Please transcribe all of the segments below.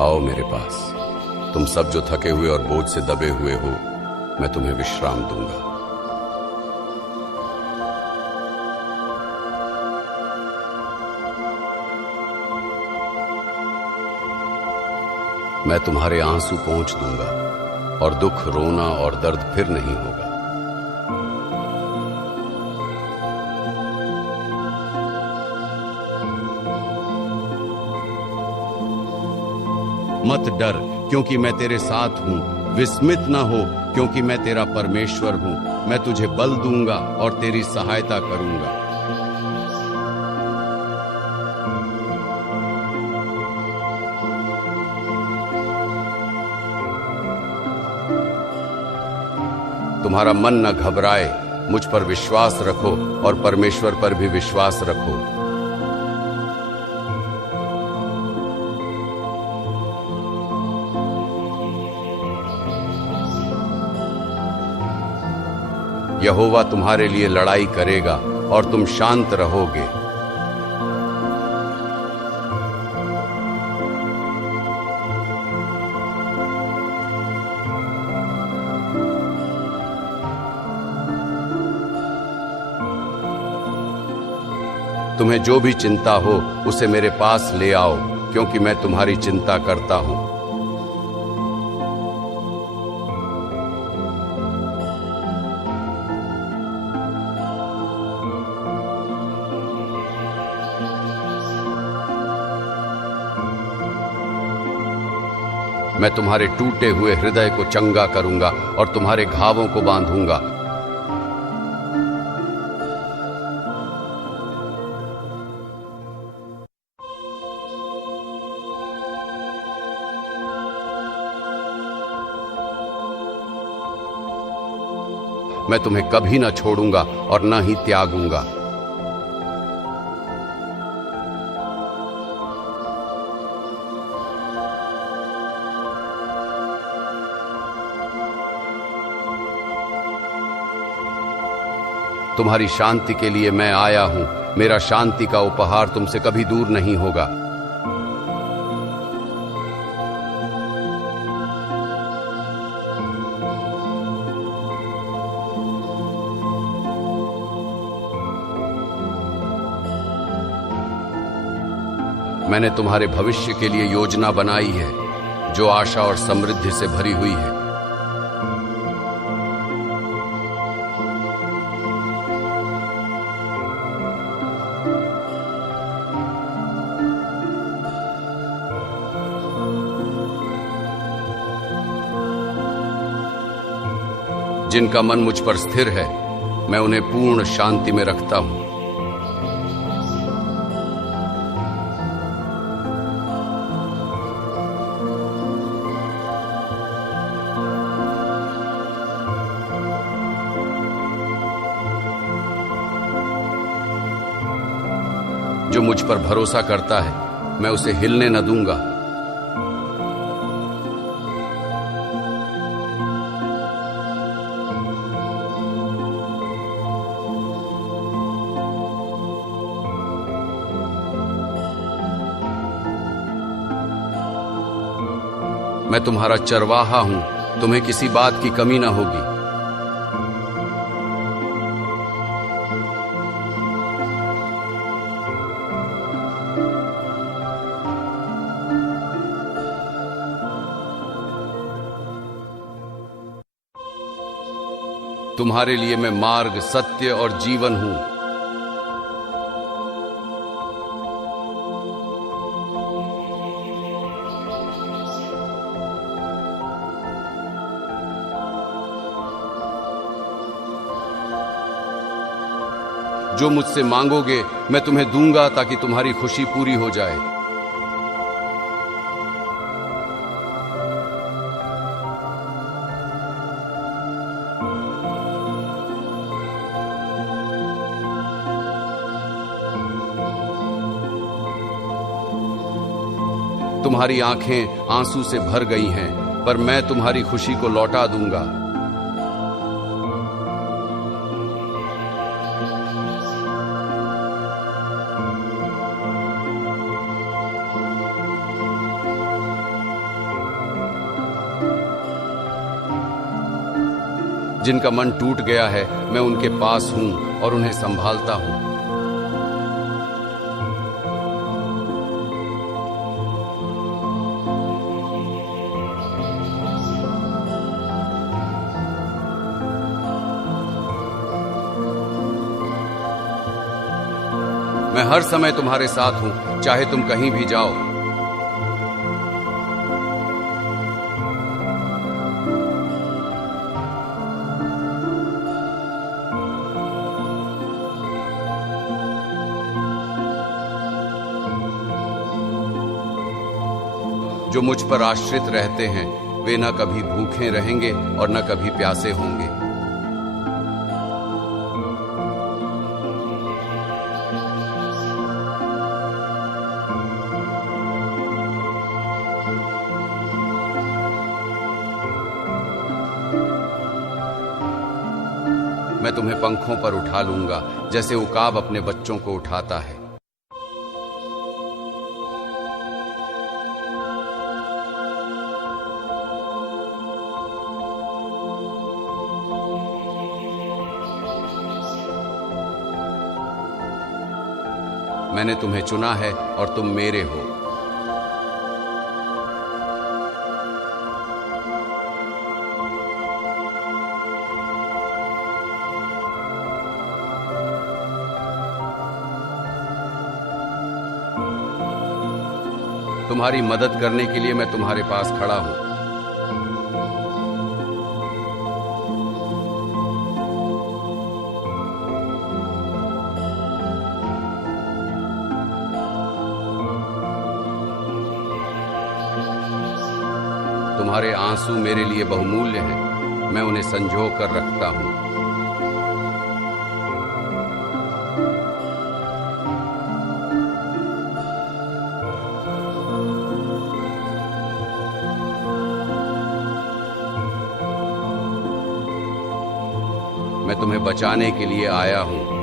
आओ मेरे पास। तुम सब जो थके हुए और बोझ से दबे हुए हो, मैं तुम्हें विश्राम दूंगा। मैं तुम्हारे आंसू पोंछ दूंगा और दुख, रोना और दर्द फिर नहीं होगा। मत डर, क्योंकि मैं तेरे साथ हूं। विस्मित न हो, क्योंकि मैं तेरा परमेश्वर हूं। मैं तुझे बल दूंगा और तेरी सहायता करूंगा। तुम्हारा मन न घबराए, मुझ पर विश्वास रखो और परमेश्वर पर भी विश्वास रखो। यहोवा तुम्हारे लिए लड़ाई करेगा और तुम शांत रहोगे। तुम्हें जो भी चिंता हो उसे मेरे पास ले आओ, क्योंकि मैं तुम्हारी चिंता करता हूं। मैं तुम्हारे टूटे हुए हृदय को चंगा करूंगा और तुम्हारे घावों को बांधूंगा। मैं तुम्हें कभी न छोड़ूंगा और न ही त्यागूंगा। तुम्हारी शांति के लिए मैं आया हूं। मेरा शांति का उपहार तुमसे कभी दूर नहीं होगा। मैंने तुम्हारे भविष्य के लिए योजना बनाई है, जो आशा और समृद्धि से भरी हुई है। जिनका मन मुझ पर स्थिर है, मैं उन्हें पूर्ण शांति में रखता हूं। जो मुझ पर भरोसा करता है, मैं उसे हिलने न दूंगा। मैं तुम्हारा चरवाहा हूं, तुम्हें किसी बात की कमी न होगी। तुम्हारे लिए मैं मार्ग, सत्य और जीवन हूं। जो मुझसे मांगोगे मैं तुम्हें दूंगा, ताकि तुम्हारी खुशी पूरी हो जाए। तुम्हारी आंखें आंसू से भर गई हैं, पर मैं तुम्हारी खुशी को लौटा दूंगा। जिनका मन टूट गया है, मैं उनके पास हूं और उन्हें संभालता हूं। मैं हर समय तुम्हारे साथ हूं, चाहे तुम कहीं भी जाओ। जो मुझ पर आश्रित रहते हैं, वे न कभी भूखे रहेंगे और न कभी प्यासे होंगे। मैं तुम्हें पंखों पर उठा लूंगा, जैसे उकाब अपने बच्चों को उठाता है। मैंने तुम्हें चुना है और तुम मेरे हो। तुम्हारी मदद करने के लिए मैं तुम्हारे पास खड़ा हूं। तुम्हारे आंसू मेरे लिए बहुमूल्य हैं, मैं उन्हें संजो कर रखता हूं। मैं तुम्हें बचाने के लिए आया हूं।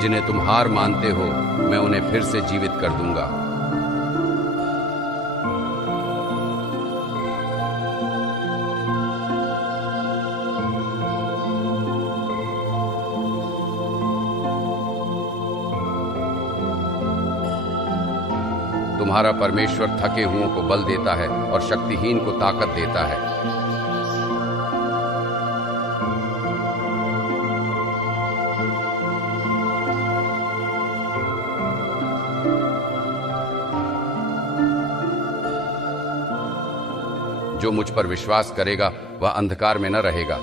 जिन्हें तुम हार मानते हो, मैं उन्हें फिर से जीवित कर दूंगा। तुम्हारा परमेश्वर थके हुओं को बल देता है और शक्तिहीन को ताकत देता है। जो मुझ पर विश्वास करेगा वह अंधकार में न रहेगा।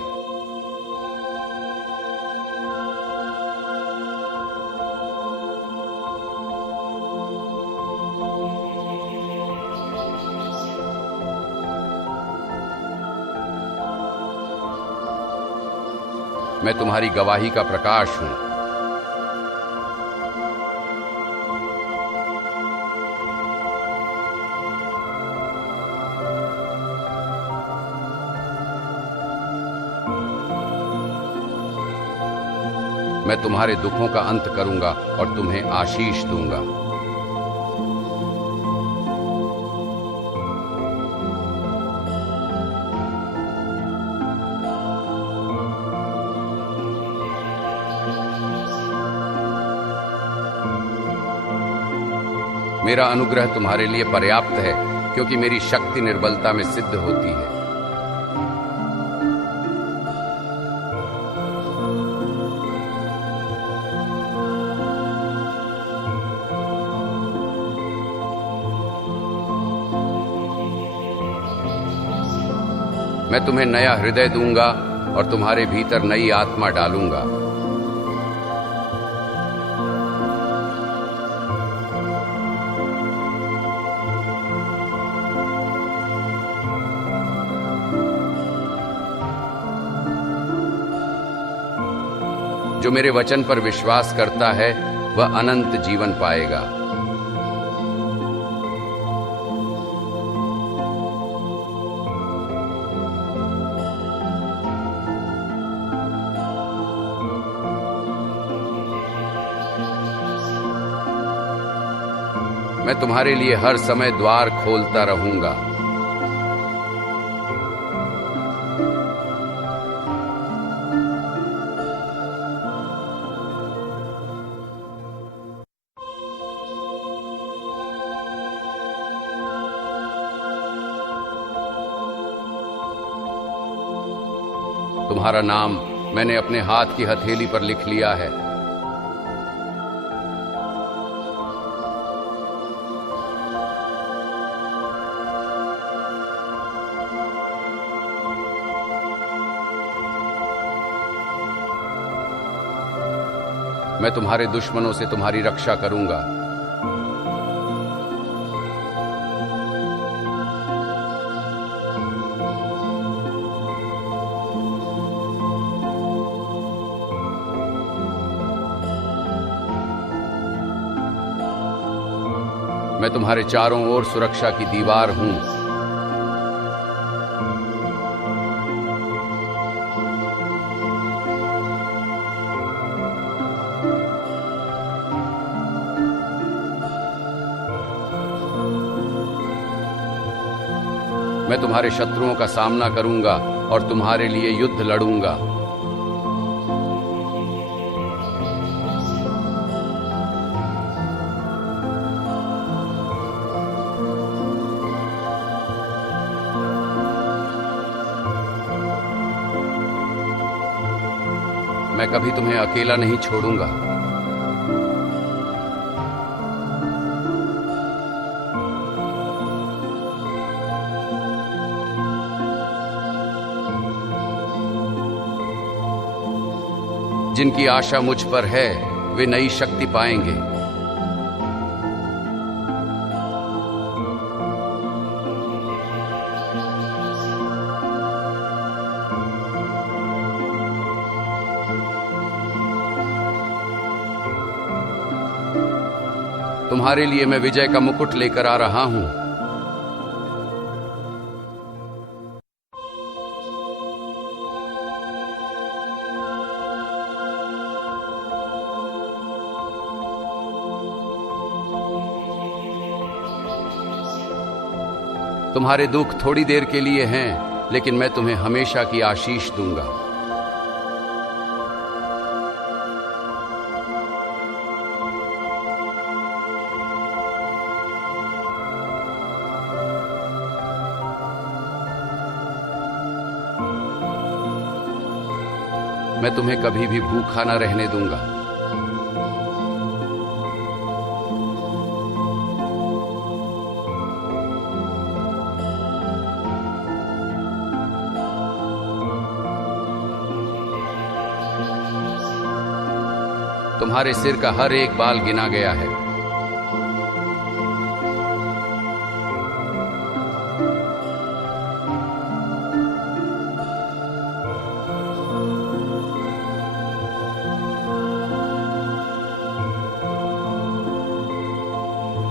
मैं तुम्हारी गवाही का प्रकाश हूं। मैं तुम्हारे दुखों का अंत करूंगा और तुम्हें आशीष दूंगा। मेरा अनुग्रह तुम्हारे लिए पर्याप्त है, क्योंकि मेरी शक्ति निर्बलता में सिद्ध होती है। मैं तुम्हें नया हृदय दूंगा और तुम्हारे भीतर नई आत्मा डालूंगा। जो मेरे वचन पर विश्वास करता है वह अनंत जीवन पाएगा। मैं तुम्हारे लिए हर समय द्वार खोलता रहूंगा। तुम्हारा नाम मैंने अपने हाथ की हथेली पर लिख लिया है। मैं तुम्हारे दुश्मनों से तुम्हारी रक्षा करूंगा। मैं तुम्हारे चारों ओर सुरक्षा की दीवार हूं। मैं तुम्हारे शत्रुओं का सामना करूंगा और तुम्हारे लिए युद्ध लड़ूंगा। मैं कभी तुम्हें अकेला नहीं छोड़ूंगा। जिनकी आशा मुझ पर है वे नई शक्ति पाएंगे। तुम्हारे लिए मैं विजय का मुकुट लेकर आ रहा हूं। तुम्हारे दुख थोड़ी देर के लिए हैं, लेकिन मैं तुम्हें हमेशा की आशीष दूंगा। मैं तुम्हें कभी भी भूखा न रहने दूंगा। तुम्हारे सिर का हर एक बाल गिना गया है।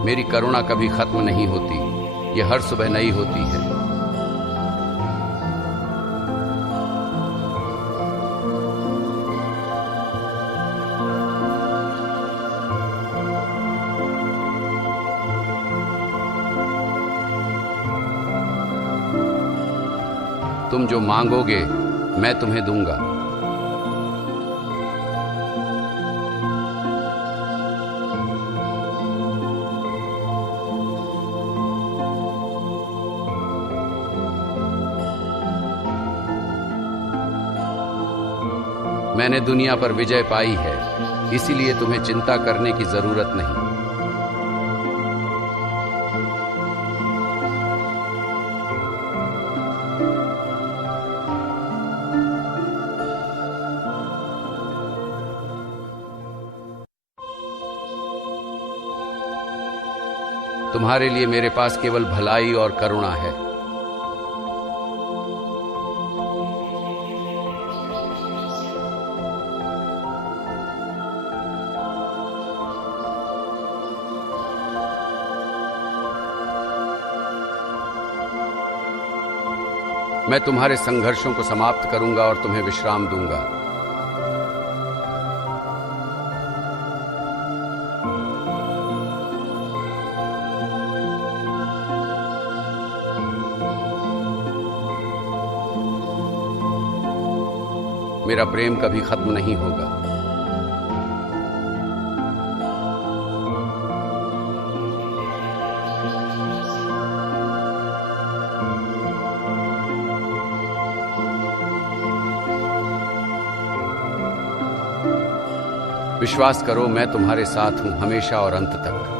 मेरी करुणा कभी खत्म नहीं होती, यह हर सुबह नई होती है। तुम जो मांगोगे मैं तुम्हें दूंगा। मैंने दुनिया पर विजय पाई है, इसीलिए तुम्हें चिंता करने की जरूरत नहीं। तुम्हारे लिए मेरे पास केवल भलाई और करुणा है। मैं तुम्हारे संघर्षों को समाप्त करूंगा और तुम्हें विश्राम दूंगा। मेरा प्रेम कभी खत्म नहीं होगा। विश्वास करो, मैं तुम्हारे साथ हूं हमेशा और अंत तक।